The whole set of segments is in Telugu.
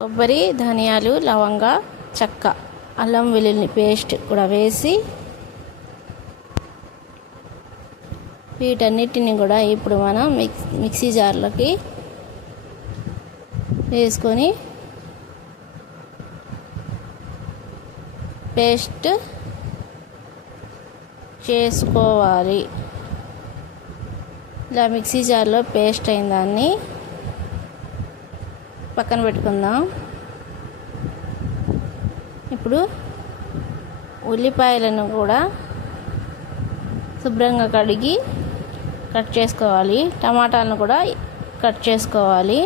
కొబ్బరి ధనియాలు లవంగ చెక్క అల్లం వెల్లుల్లి పేస్ట్ కూడా వేసి వీటన్నిటిని కూడా ఇప్పుడు మనం మిక్స్ మిక్సీ జార్లోకి వేసుకొని పేస్ట్ చేసుకోవాలి. ఇలా మిక్సీ జార్లో పేస్ట్ అయిన దాన్ని పక్కన పెట్టుకుందాం. ఇప్పుడు ఉల్లిపాయలను కూడా శుభ్రంగా కడిగి కట్ చేసుకోవాలి. టమాటాలను కూడా కట్ చేసుకోవాలి.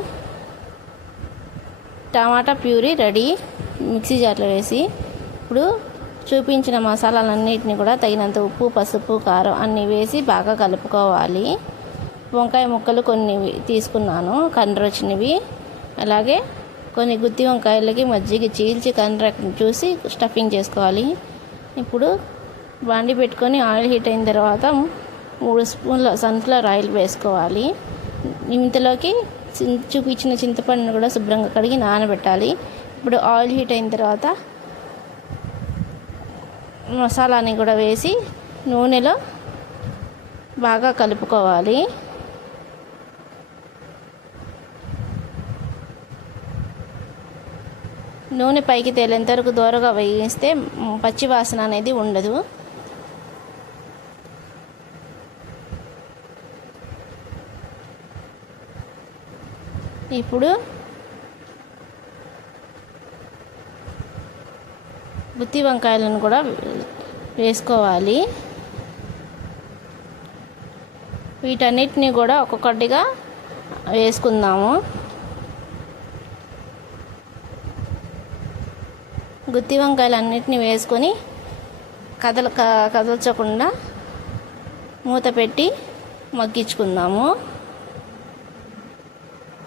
టమాటా ప్యూరీ రెడీ. మిక్సీ జార్లో వేసి ఇప్పుడు చూపించిన మసాలాలన్నింటినీ కూడా తగినంత ఉప్పు పసుపు కారం అన్నీ వేసి బాగా కలుపుకోవాలి. వంకాయ ముక్కలు కొన్ని తీసుకున్నాను. కండ్రొచ్చినవి. అలాగే కొన్ని గుత్తి వంకాయలకి మజ్జిగ చీల్చి కండ్ర చూసి స్టఫింగ్ చేసుకోవాలి. ఇప్పుడు బాండి పెట్టుకొని ఆయిల్ హీట్ అయిన తర్వాత మూడు స్పూన్ల సన్ఫ్లవర్ ఆయిల్ వేసుకోవాలి. ఇంతలోకి చూపించిన చింతపండును కూడా శుభ్రంగా కడిగి నానబెట్టాలి. ఇప్పుడు ఆయిల్ హీట్ అయిన తర్వాత మసాలాని కూడా వేసి నూనెలో బాగా కలుపుకోవాలి. నూనె పైకి తేలేంత వరకు దూరగా వేయిస్తే పచ్చి వాసన అనేది ఉండదు. ఇప్పుడు బుత్తి వంకాయలను కూడా వేసుకోవాలి. వీటన్నిటిని కూడా ఒక్కొక్కటిగా వేసుకుందాము. గుత్తి వంకాయలు అన్నిటిని వేసుకొని కదల కదల్చకుండా మూత పెట్టి మగ్గించుకుందాము.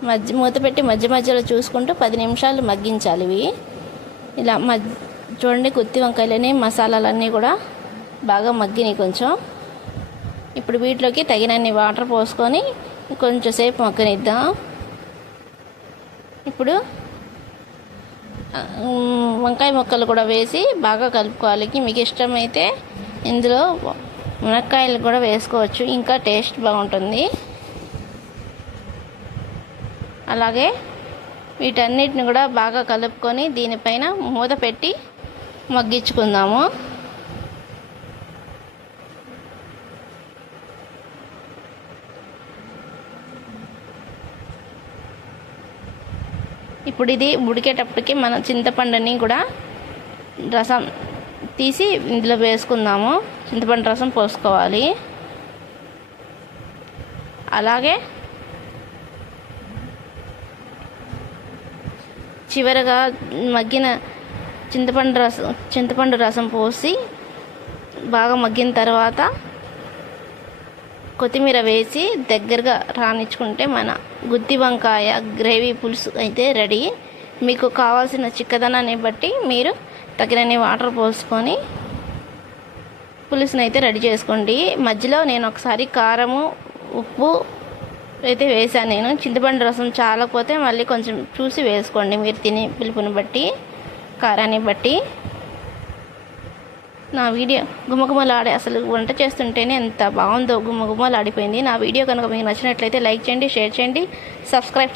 మధ్య మూత పెట్టి మధ్య మధ్యలో చూసుకుంటూ పది నిమిషాలు మగ్గించాలి ఇవి. ఇలా మధ్య చూడండి గుత్తి వంకాయలని మసాలాలన్నీ కూడా బాగా మగ్గినాయి కొంచెం. ఇప్పుడు వీటిలోకి తగినన్ని వాటర్ పోసుకొని కొంచెంసేపు మగ్గనిద్దాం. ఇప్పుడు వంకాయ ముక్కలు కూడా వేసి బాగా కలుపుకోవాలి. మీకు ఇష్టమైతే ఇందులో మునక్కాయలు కూడా వేసుకోవచ్చు. ఇంకా టేస్ట్ బాగుంటుంది. అలాగే వీటన్నిటిని కూడా బాగా కలుపుకొని దీనిపైన మూత పెట్టి మగ్గించుకుందాము. ఇప్పుడు ఇది ఉడికేటప్పటికి మనం చింతపండుని కూడా రసం తీసి ఇందులో వేసుకుందాము. చింతపండు రసం పోసుకోవాలి. అలాగే చివరగా మగ్గిన చింతపండు రసం చింతపండు రసం పోసి బాగా మగ్గిన తర్వాత కొత్తిమీర వేసి దగ్గరగా రాణించుకుంటే మన గుత్తి వంకాయ గ్రేవీ పులుసు అయితే రెడీ. మీకు కావాల్సిన చిక్కదనాన్ని బట్టి మీరు తగినన్ని వాటర్ పోసుకొని పులుసుని అయితే రెడీ చేసుకోండి. మధ్యలో నేను ఒకసారి కారము ఉప్పు అయితే వేసాను నేను. చింతపండు రసం చాలకపోతే మళ్ళీ కొంచెం చూసి వేసుకోండి మీరు తినే పిలుపుని బట్టి కారాన్ని బట్టి. నా వీడియో గుమగుమలాడే అసలు వంట చేస్తుంటేనే ఎంత బాగుందో గుమగుమలాడిపోయింది. నా వీడియో కనుక మీకు నచ్చినట్లయితే లైక్ చేయండి షేర్ చేయండి సబ్స్క్రైబ్ చేయండి.